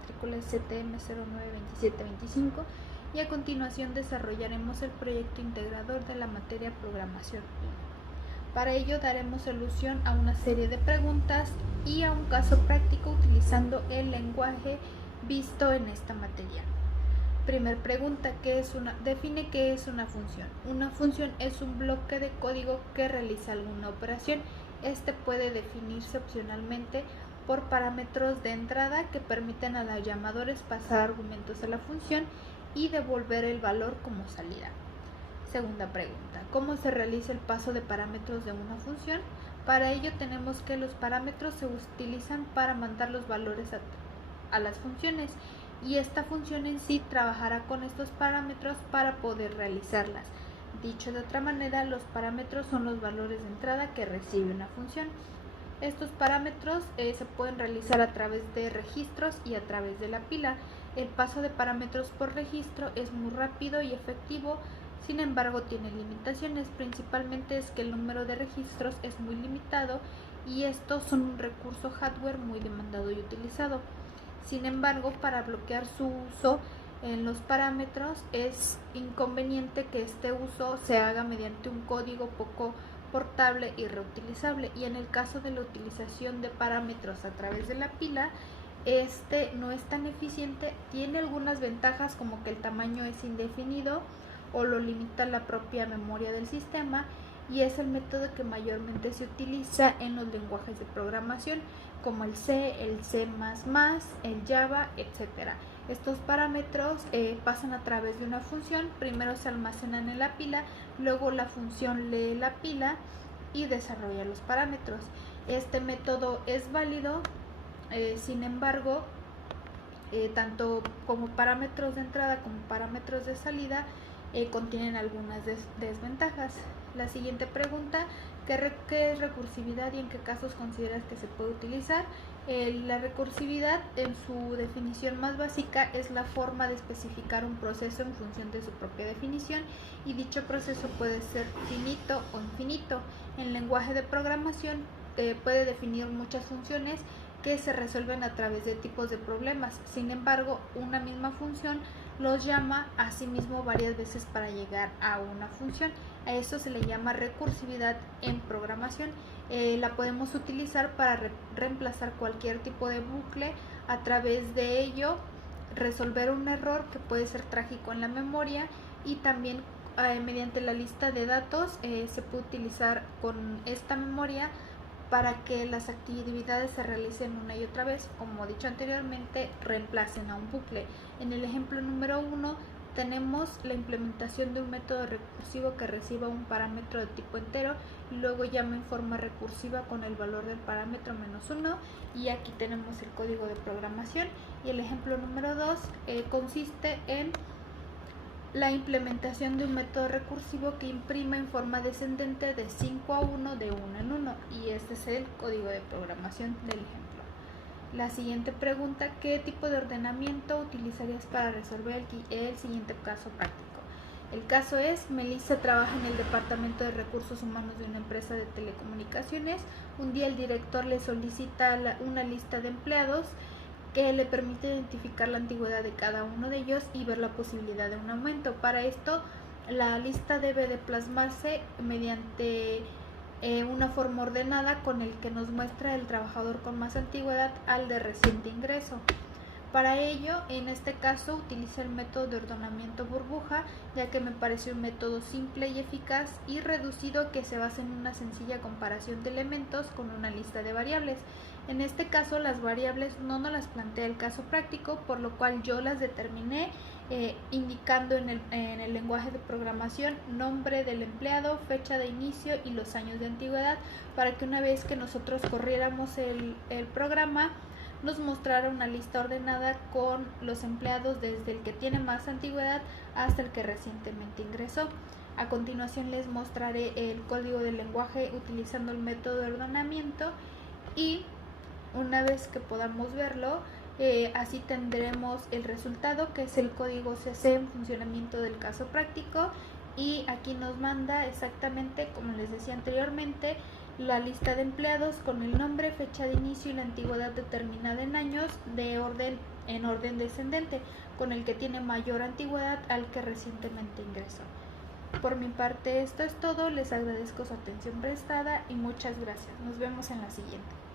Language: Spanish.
matrícula STM 092725 y a continuación desarrollaremos el proyecto integrador de la materia programación 1. Para ello daremos solución a una serie de preguntas y a un caso práctico utilizando el lenguaje visto en esta materia. Primer pregunta, define qué es una función. Una función es un bloque de código que realiza alguna operación. Este puede definirse opcionalmente por parámetros de entrada que permiten a los llamadores pasar argumentos a la función y devolver el valor como salida. Segunda pregunta, ¿cómo se realiza el paso de parámetros de una función? Para ello tenemos que los parámetros se utilizan para mandar los valores a las funciones y esta función en sí trabajará con estos parámetros para poder realizarlas. Dicho de otra manera, los parámetros son los valores de entrada que recibe una función. Estos parámetros se pueden realizar a través de registros y a través de la pila. El paso de parámetros por registro es muy rápido y efectivo, sin embargo tiene limitaciones. Principalmente es que el número de registros es muy limitado y estos son un recurso hardware muy demandado y utilizado. Sin embargo, para bloquear su uso en los parámetros es inconveniente que este uso se haga mediante un código poco portable y reutilizable, y en el caso de la utilización de parámetros a través de la pila, este no es tan eficiente. Tiene algunas ventajas como que el tamaño es indefinido o lo limita la propia memoria del sistema, y es el método que mayormente se utiliza en los lenguajes de programación como el C, el C++, el Java, etc. Estos parámetros pasan a través de una función. Primero se almacenan en la pila, luego la función lee la pila y desarrolla los parámetros. Este método es válido, sin embargo, tanto como parámetros de entrada como parámetros de salida contienen algunas desventajas. La siguiente pregunta, ¿qué es recursividad y en qué casos consideras que se puede utilizar? La recursividad, en su definición más básica, es la forma de especificar un proceso en función de su propia definición, y dicho proceso puede ser finito o infinito. En lenguaje de programación puede definir muchas funciones que se resuelven a través de tipos de problemas. Sin embargo, una misma función los llama a sí mismo varias veces para llegar a una función. A eso se le llama recursividad en programación. La podemos utilizar para reemplazar cualquier tipo de bucle. A través de ello resolver un error que puede ser trágico en la memoria, y también mediante la lista de datos se puede utilizar con esta memoria para que las actividades se realicen una y otra vez. Como dicho anteriormente, reemplacen a un bucle. En el ejemplo número 1 tenemos la implementación de un método recursivo que reciba un parámetro de tipo entero y luego llama en forma recursiva con el valor del parámetro -1, y aquí tenemos el código de programación. Y el ejemplo número 2 consiste en la implementación de un método recursivo que imprime en forma descendente de 5 a 1, de 1 en 1, y este es el código de programación del ejemplo. La siguiente pregunta, ¿qué tipo de ordenamiento utilizarías para resolver el siguiente caso práctico? El caso es: Melissa trabaja en el departamento de recursos humanos de una empresa de telecomunicaciones. Un día el director le solicita una lista de empleados que le permite identificar la antigüedad de cada uno de ellos y ver la posibilidad de un aumento. Para esto, la lista debe de plasmarse mediante una forma ordenada con el que nos muestra el trabajador con más antigüedad al de reciente ingreso. Para ello, en este caso, utiliza el método de ordenamiento burbuja, ya que me parece un método simple y eficaz y reducido que se basa en una sencilla comparación de elementos con una lista de variables. En este caso, las variables no nos las plantea el caso práctico, por lo cual yo las determiné indicando en el lenguaje de programación nombre del empleado, fecha de inicio y los años de antigüedad, para que una vez que nosotros corriéramos el programa nos mostrará una lista ordenada con los empleados desde el que tiene más antigüedad hasta el que recientemente ingresó. A continuación les mostraré el código del lenguaje utilizando el método de ordenamiento, y una vez que podamos verlo, así tendremos el resultado, que es el código CC en funcionamiento del caso práctico. Y aquí nos manda exactamente, como les decía anteriormente, la lista de empleados con el nombre, fecha de inicio y la antigüedad determinada en años, de orden en orden descendente, con el que tiene mayor antigüedad al que recientemente ingresó. Por mi parte esto es todo, les agradezco su atención prestada y muchas gracias. Nos vemos en la siguiente.